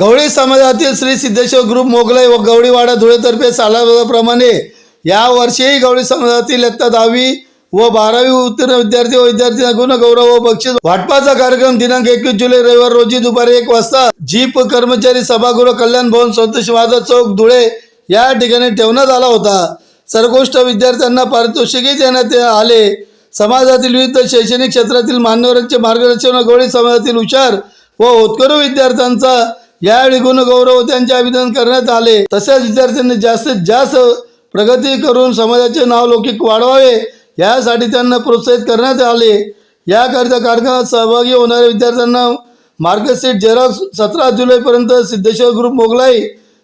गवळी समाजातील श्री सिद्धेश्वर ग्रुप मोगलाई व गवळीवाडा धुळेतर्फे सालाप्रमाणे या वर्षीही गवळी समाजातील इयत्ता दहावी व बारावी उत्तीर्ण विद्यार्थी व विद्यार्थ्यांना गौरव व बक्षीस वाटपाचा कार्यक्रम दिनांक एकवीस जुलै रविवार रोजी दुपारी एक वाजता जीप कर्मचारी सभागृह कल्याण भवन संतोष माझा चौक धुळे या ठिकाणी ठेवण्यात आला होता. सर्वोष्ट विद्यार्थ्यांना पारितोषिकही देण्यात आले. समाजातील विविध शैक्षणिक क्षेत्रातील मान्यवरांचे मार्गदर्शन गवळी समाजातील हुशार व होतकरू विद्यार्थ्यांचा यावेळी गुणगौरव त्यांचे अभिनंदन करण्यात आले. तसेच विद्यार्थ्यांनी जास्तीत जास्त प्रगती करून समाजाचे नाव लौकिक वाढवावे यासाठी त्यांना प्रोत्साहित करण्यात आले. याकरिता कार्यक्रमात सहभागी होणाऱ्या विद्यार्थ्यांना मार्गशीट झेरॉक्स सतरा जुलैपर्यंत सिद्धेश्वर ग्रुप मोगलाई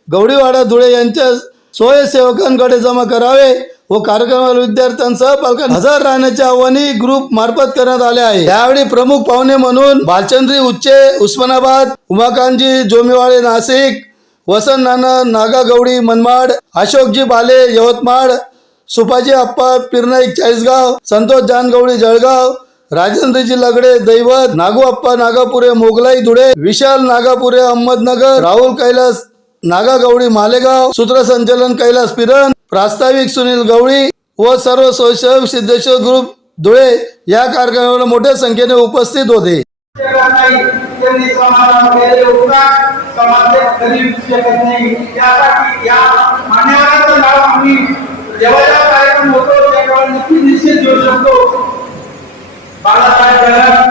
गवडीवाडा धुळे यांच्या स्वयंसेवकांकडे जमा करावे. व कार्यक्रमाला विद्यार्थ्यांसह पालकांना हजर राहण्याचे आव्हानही ग्रुप मार्फत करण्यात आले आहे. यावेळी प्रमुख पाहुणे म्हणून भालचंद्री उच्चे उस्मानाबाद उमाकांतजी जोमेवाळे नाशिक वसंत नाना नागागौडी मनमाड अशोकजी बाले यवतमाळ सुपाजी आप्पा पिरनाईक चाळीसगाव संतोष जानगवडी जळगाव राजेंद्रजी लगडे दैवत नागूआप्पा नागापुरे मोगलाई धुळे विशाल नागापुरे अहमदनगर राहुल कैलास नागागवडी मालेगाव सूत्रसंचालन कैलास पिरण प्रास्ताविक सुनील गवळी व सर्व स्वयंसेवक सिद्धेश्वर ग्रुप धुळे या कार्यक्रमाला मोठ्या संख्येने उपस्थित होते. त्यांनी समाजाला केलेले उपकार कधी शकत नाही यासाठी या मान्यवरांचं नाव आम्ही जेव्हा कार्यक्रम होतो नक्की निश्चित घेऊ शकतो बाळासाहेब जगन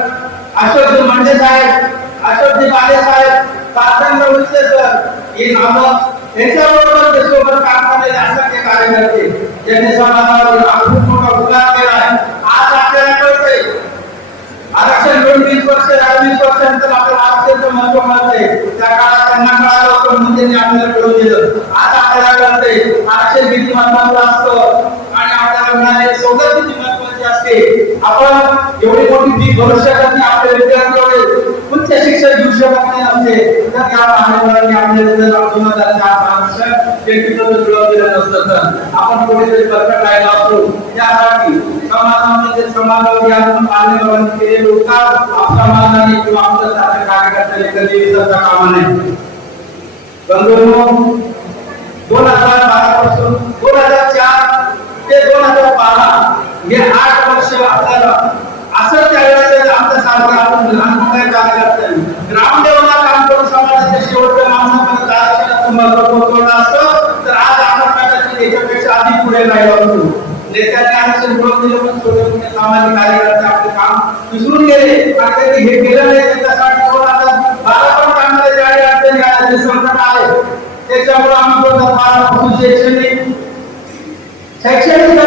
अशोकजी मंडे साहेब अशोकजी बाले साहेब सर हे नावं त्याच्याबरोबर ते सोबत काम करणारे असंख्य कार्यकर्ते ज्यांनी समाजावर खूप मोठा उपकार केला आहे. आज आपल्याला कळतंय. आरक्षण दोन वीस वर्ष वीस वर्षांचं आपल्याला आरक्षणाचं महत्त्व कळतंय. त्या काळात त्यांना कळालं होतं म्हणून त्यांनी आपल्याला कळून दिलं. आज आपल्याला कळतंय आरक्षण किती महत्वाचं असतं. आणि आपल्याला मिळालेली सवलत किती महत्वाची असते. आपण एवढी मोठी फी भरू शकत नाही आपल्या विद्यार्थी एवढे उच्च शिक्षण घेऊ शकत नाही असते आपल्याला जर जुळवलेलं नसतं तर. आपण कुठेतरी बरकत राहिला असतो त्यासाठी समाजामध्ये समाजावर मान्यवरांनी केलेले उपकार किंवा सारख्या कार्यकर्त्याने कधी विसरता कामा नये. दोन हजार बारा पासून दोन हजार चार ते दोन हजार बारा हे आठ वर्ष आपल्याला राहिलो असतो नेत्यांनी मिळवून दिलं पण छोटे सामाजिक कार्यकर्ते आपले काम। विसरून गेले आणि त्यांनी हे केलं नाही त्याच्यासाठी दोन हज़ार बारा पण कामाला ज्यावेळी अडचणी आल्या, जे संकट आले त्याच्यामुळे आम्ही दोन हज़ार बारा पासून शैक्षणिक शैक्षणिक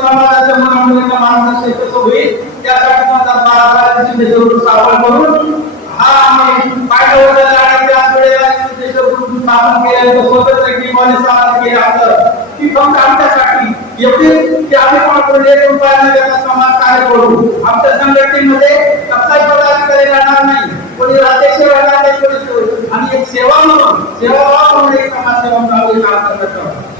समाजाच्या मुलामुलींना मार्गदर्शन कसं होईल त्यासाठी दोन हज़ार बारा सालाची त्याच्यावर स्थापन करून हा आम्ही होतं आणि त्याच वेळेला ग्रुप स्थापन केलं स्वतंत्र टीमवाले स्थापन केले आपलं की फक्त आमच्यासाठी. एवढी की आम्ही कोणाकडून एक रुपया न घेता समाज कार्य करू. आमच्या संघटनेमध्ये कसलाही पदाधिकारी राहणार नाही. कोणी राज्याचे राहणार नाही कोणी आणि एक सेवा म्हणून सेवा म्हणून एक समाजसेवा म्हणून काम करत